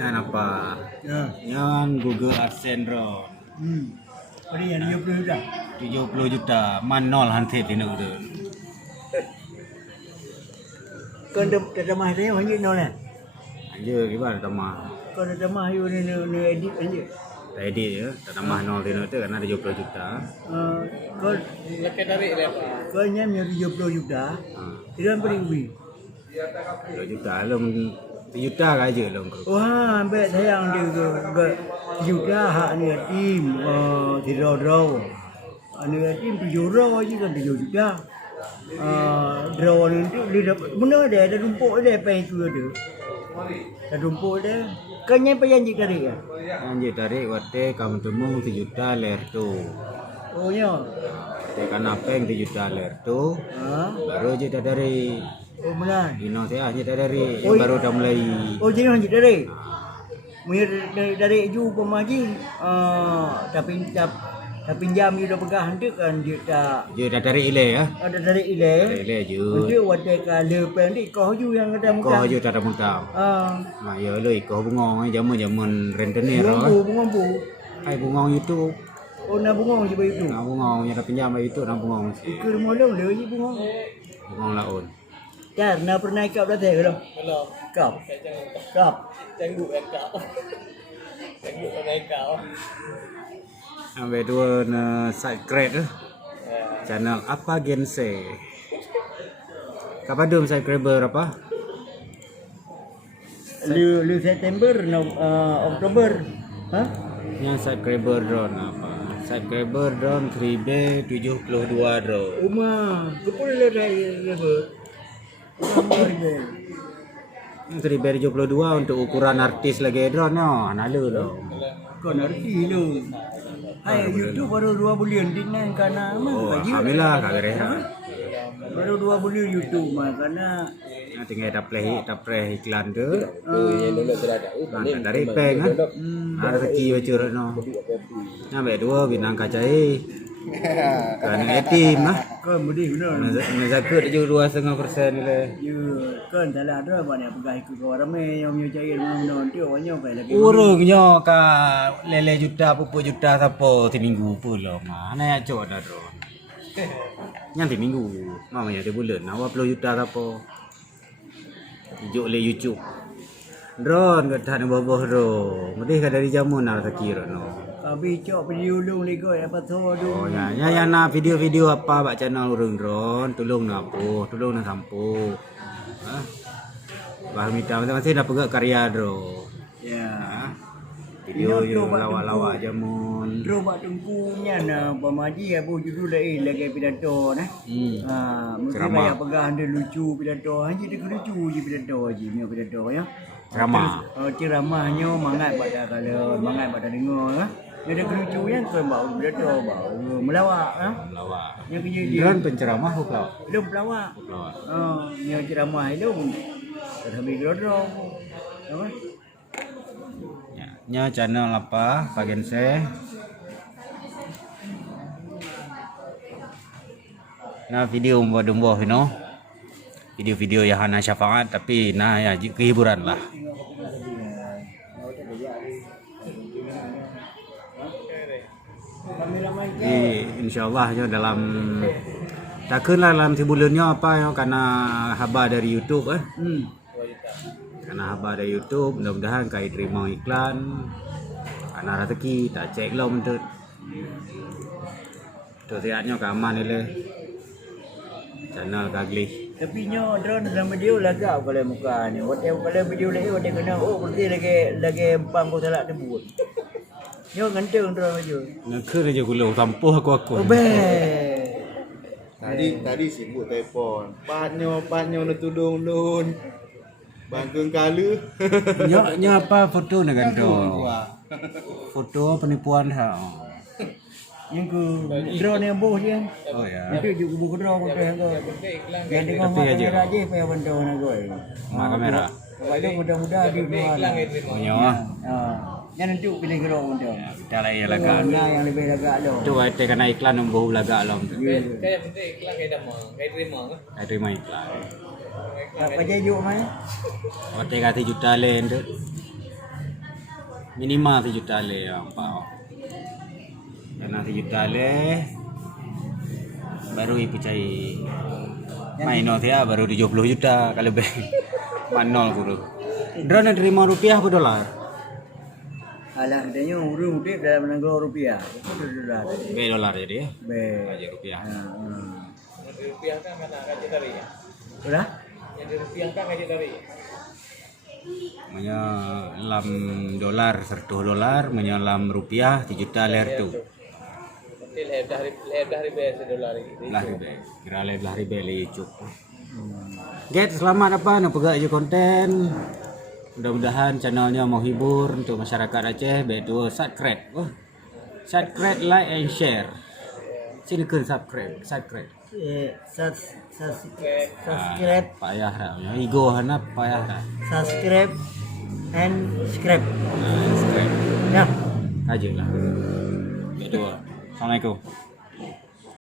Yan apa? Ya. Yan Google AdSense ron. Ini yang 70 dah. 70 juta. Man nol hantit ini udah. Kau dah mah saya hanya nol lah. Anjir gimana tamah? Kau dah mah you ni edit aja. Tak edit ya. Tak tambah nol ini tu karena ada 70 juta. Kau Lekat tarik dia apa? kau nyam 70 juta. Tidak beri ubi. 70 juta lom 1 juta aja lom. Wah, ambil sayang dia ke juta hak ni tim tidak draw. Ni tim 7 draw aja kan 7 juta. Draw ni dia dapat benar dia ada rumput dia apa itu ada. Ada rumput dia. Kau nyam janji tarik ya? Anjir tarik wate kamu temu 1 juta ler tu. Oh ya. Te kana peng 1 juta ler tu. Baru je dah dari. Oh benar. Dino saya aja dah dari. Oh, Baru dah mulai. Oh jadi hanya tarik. Mungkin dari ju pemaji tapi pinjam dia dah pegang dia kan dia tak Je dah dari ile ya. ada tarik ile. Dari ile je. Dia wadah kala pendek kau ju yang ada Kau muka. je tak ada mutang. Nah ya lo iko bungong jaman rentenir Bunga. Hai bungong YouTube. Oh nak bunga je baik tu. Nah bungong yang dah pinjam itu nah bungong. Ikut malam le je bunga. Bungong laun. Jar nak pernah kau dah tahu belum? Belum. Kau. Kau. Canggu kan kau. Canggu kan kau. Ambil dua subscribe channel apa gense. Kapan dum subscriber apa? Lu September Oktober. Ha? Yang subscriber drone apa? Subscriber drone 3B72 drone. Uma, kepul le dah. Yang 3B72 untuk ukuran artis lagi drone no, nalu lo. Kau ngerti lu. Hai YouTube baru 2 bulan dinan kana Oh, mah gaji. alhamdulillah kagak Baru 2 bulan YouTube mah kana Nah, tinggal dapat iklan tu. Yang dulu sudah ada. Nah, dari peng kan. Ada rezeki bacur no. Nah, ambil dua binang kacai. Kan etim ah. kau mudi benar. Menzakat je 2,5% ni le. Ya, kan salah ada banyak pegang ikut kau ramai yang punya cari mana dia banyak kai lagi. Urungnya ka lele juta pupuk juta siapa seminggu pula mana ya cok dah drone. Yang seminggu. Mamanya dia bulan awak 10 juta siapa. Ijuk le YouTube. Drone kata nak boboh drone. Mesti ka dari jamun nak rezeki no. Habis cok pergi ulung lagi apa tu Oh ya, yang nak video-video apa bak channel urang drone, tolong nak apa, tolong nak sampu. Bah minta masing-masing dah pegang karya drone. Ya. Video je lawak-lawak jamun. Dro bak tengkunya na pemaji abu judul lain lagi pidato nah. Mesti Ceramah. banyak pegang dia lucu pidato. Hanya dia lucu je pidato je punya pidato ya. Ceramah. Ceramahnya mangat pada kalau mangat pada dengar ya. Dia lucu yang kau bawa pidato bawa melawak ya. Lawak. Yang kerja dia Drone penceramah ke pelawak? belum pelawak. Pelawak. Yang ceramah itu habis gerodro. Apa? Ya, nya channel apa? Bagian saya. Nah, video buat-buat you know. Video-video yang hana syafaat tapi nah ya kehiburan lah. Jadi insyaallah ya dalam takkanlah dalam sebulannya apa ya karena haba dari YouTube karena haba dari YouTube mudah-mudahan kai terima iklan karena rezeki tak cek lah untuk tu sihatnya keaman ni channel kagli. Tapi nyo drone dalam video lagak kalau muka ni. Kalau video lagi waktu kena berarti lagi empang kau salah debut. Nyo ganteng drone aja. Ngekeur aja gula tampuh aku. Oh be. Tadi sibuk telefon. Patnya nak tudung lun. Bangkeng kala. Nya apa foto nak gantung. Foto penipuan ha. Yang ke drone yang boh je. Oh ya. Itu juga buku drone kau yang kau. Yang tengok Tapi aja. kamera je payah benda nak kau. Mak kamera. Kalau mudah-mudah di luar. Oh nyawa. Yang nanti pilih drone mudah. Kita lah ya lagak. Nah yang lebih lagak lo. Tu ada kena iklan nombor lagak lah. Kayak penting iklan kayak dah mau, kayak terima kan? Ada terima iklan. Tak payah juk mai. Hotel kata juta lain tu. Minimal 1 juta le apa. Karena 1 juta le baru percaya main dia baru 70 juta kalau bank manol guru. Drone yang terima rupiah apa dolar? Alah adanya rupiah dalam negara rupiah. Itu dolar. Dolar jadi ya. Aja rupiah. Yang dirupiahkan mana gaji dari ya? Udah? Yang dirupiahkan gaji dari ya? Manya lam dolar 100 dolar menyalam rupiah 3 juta ler tu. Berarti lebih dari biasa dolar ini. Lah ribe. Kira lah ribe le cukup. Get selamat apa nak pegak je konten. Mudah-mudahan channelnya mau hibur untuk masyarakat Aceh. Betul subscribe. Subscribe, like and share. Sini ke subscribe. Subscribe, Payah dah. Ego hanap payah dah. subscribe and subscribe. Subscribe. Ya. Aja lah. Betul. Assalamualaikum.